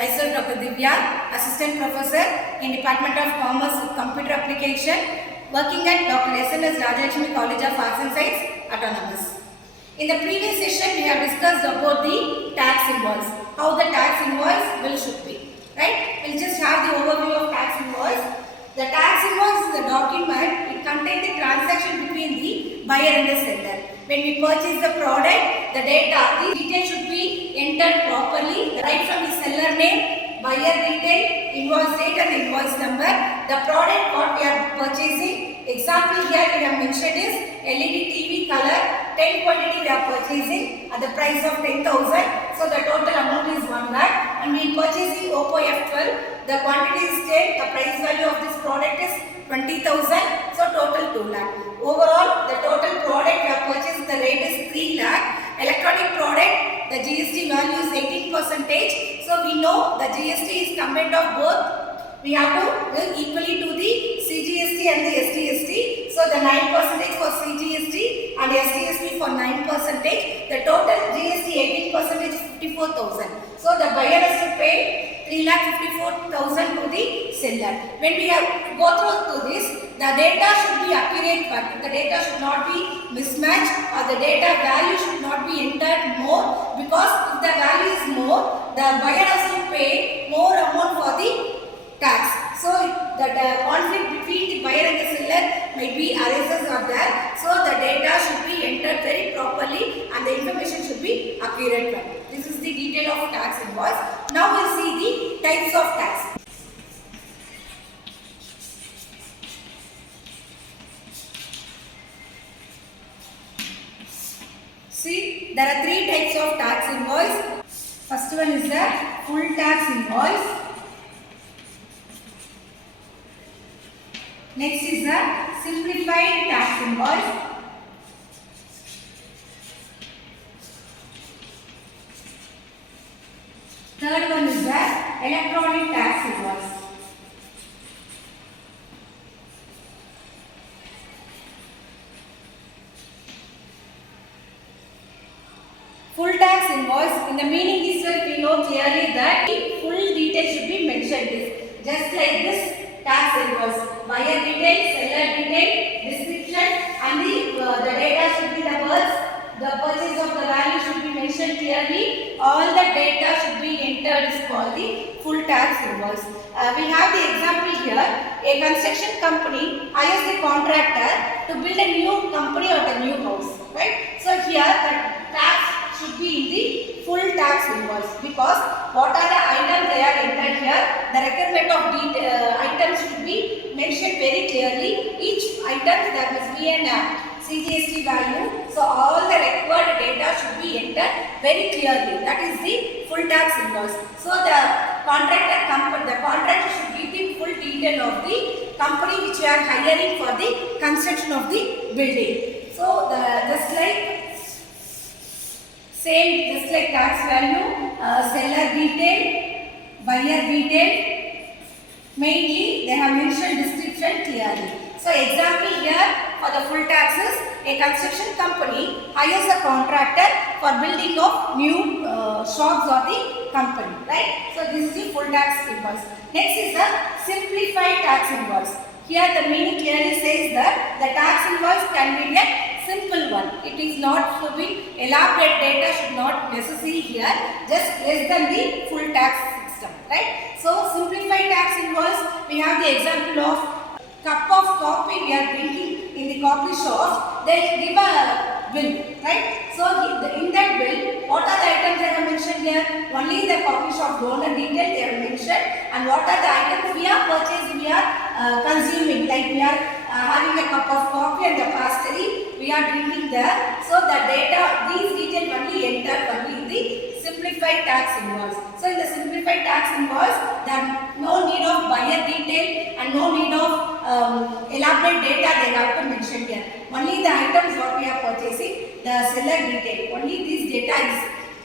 Myself Dr.S.Dhivya, Assistant Professor in Department of Commerce with Computer Application, working at SNS College of Arts and Science, Autonomous. In the previous session, we have discussed about the tax invoice, how the tax invoice will should be. Right? We'll just have the overview of tax invoice. The tax invoice is a document. It contains the transaction between the buyer and the seller. When we purchase the product, the details should be entered properly, right from the seller name, buyer detail, invoice date and invoice number, the product what we are purchasing. Example here we have mentioned is LED TV color, 10 quantity we are purchasing at the price of 10,000. So the total amount is 1 lakh and we are purchasing Oppo F12. The quantity is 10, the price value of this product is 20,000. So total 2 lakh. Overall the total product we have purchased, the rate is 3 lakh. Electronic product, the GST value is 18%. So we know the GST is combined of both. We have to give equally to the CGST and the STST. So the 9% for CGST and STST for 9%. The total GST 18% is 54,000. So the buyer has to pay 3,54,000 to the seller. When we have go through to this, the data should be accurate, but the data should not be mismatched or the data value should not be entered more, because if the value is more, the buyer has to pay more amount for the tax. So the conflict between the buyer and the seller may be arises are there. So the data should be entered very properly and the information should be accurate. This is the detail of tax invoice. Now we'll see the types of tax. See, there are 3 types of tax invoice. First one is the full tax invoice. Next is the simplified tax invoice. Third one is the electronic tax invoice. Full tax invoice, in the meaning itself we know clearly that full details should be mentioned. Just like this tax invoice, buyer detail, seller detail, description and the data should be the words, the purchase of the value should be mentioned clearly. All the data should be entered is called the full tax invoice. We have the example here. A construction company hires the contractor to build a new company or a new house. Right? So here the tax should be in the full tax invoice, because what are the items they are entered here, the requirement of items should be mentioned very clearly. Each item there must be an CGST value. So all the required data should be entered very clearly. That is the full tax invoice. So the contractor should give the full detail of the company which we are hiring for the construction of the building. So just like tax value, seller detail, buyer detail, mainly they have mentioned description clearly. So example here for the full taxes, a construction company hires a contractor for building of new shops or the company, right? So this is the full tax invoice. Next is the simplified tax invoice. Here the meaning clearly says that the tax invoice can be a simple one. It is not to be elaborate data should not necessary here, just less than the full tax system, right? So simplified tax invoice, we have the example of cup of coffee we are drinking in the coffee shop. They give a bill, right? So in that bill, what are the items I have mentioned here? Only the coffee shop owner detail they have mentioned, and what are the items we are purchasing, we are consuming, like we are having a cup of coffee and the pastry we are drinking there. So the data, these details only entered only in the simplified tax invoice. So in the simplified tax invoice, there is no need of buyer detail and no need of elaborate data they have to mention here. Only the items what we are purchasing, the seller detail, only this data is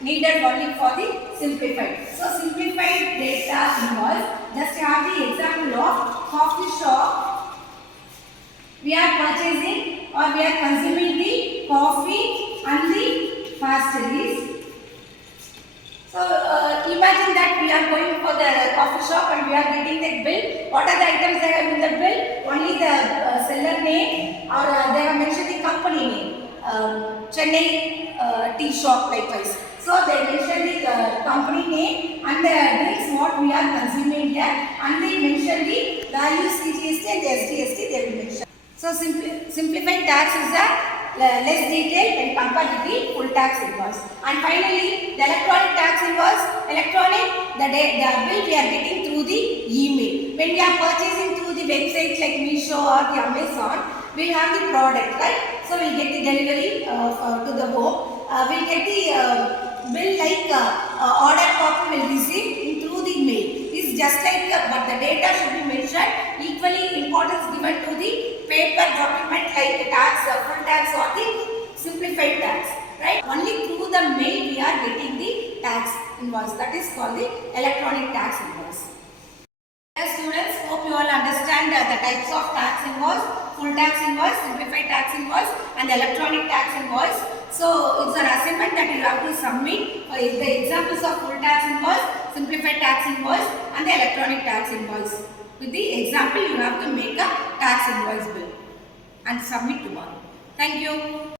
needed only for the simplified. So simplified data invoice, just have the example of coffee shop. We are purchasing or we are consuming the coffee and the pastries. So imagine that we are going for the coffee shop and we are getting the bill. What are the items they have in the bill? Only the seller name, or they have mentioned the company name. Chennai tea shop likewise. So they mention the company name and the drinks what we are consuming here, and they mention the values CGST and SGST they will mention. So simplified tax is the less detailed when compared to the full tax invoice. And finally, the electronic tax invoice, the bill we are getting through the email. When we are purchasing through the websites like Meesho or the Amazon, we will have the product, right? So we get the delivery to the home. We get the bill like order copy will receive through the mail. It's just like, but the data should be mentioned. Equally importance given to the paper document like tax, full tax or the simplified tax, right? Only through the mail we are getting the tax invoice. That is called the electronic tax invoice. Yes, students, hope you all understand the types of tax invoice: full tax invoice, simplified tax invoice, and the electronic tax invoice. So it's an assignment that you have to submit the examples of full tax invoice, simplified tax invoice, and the electronic tax invoice. With the example, you have to make a tax invoice bill and submit tomorrow. Thank you.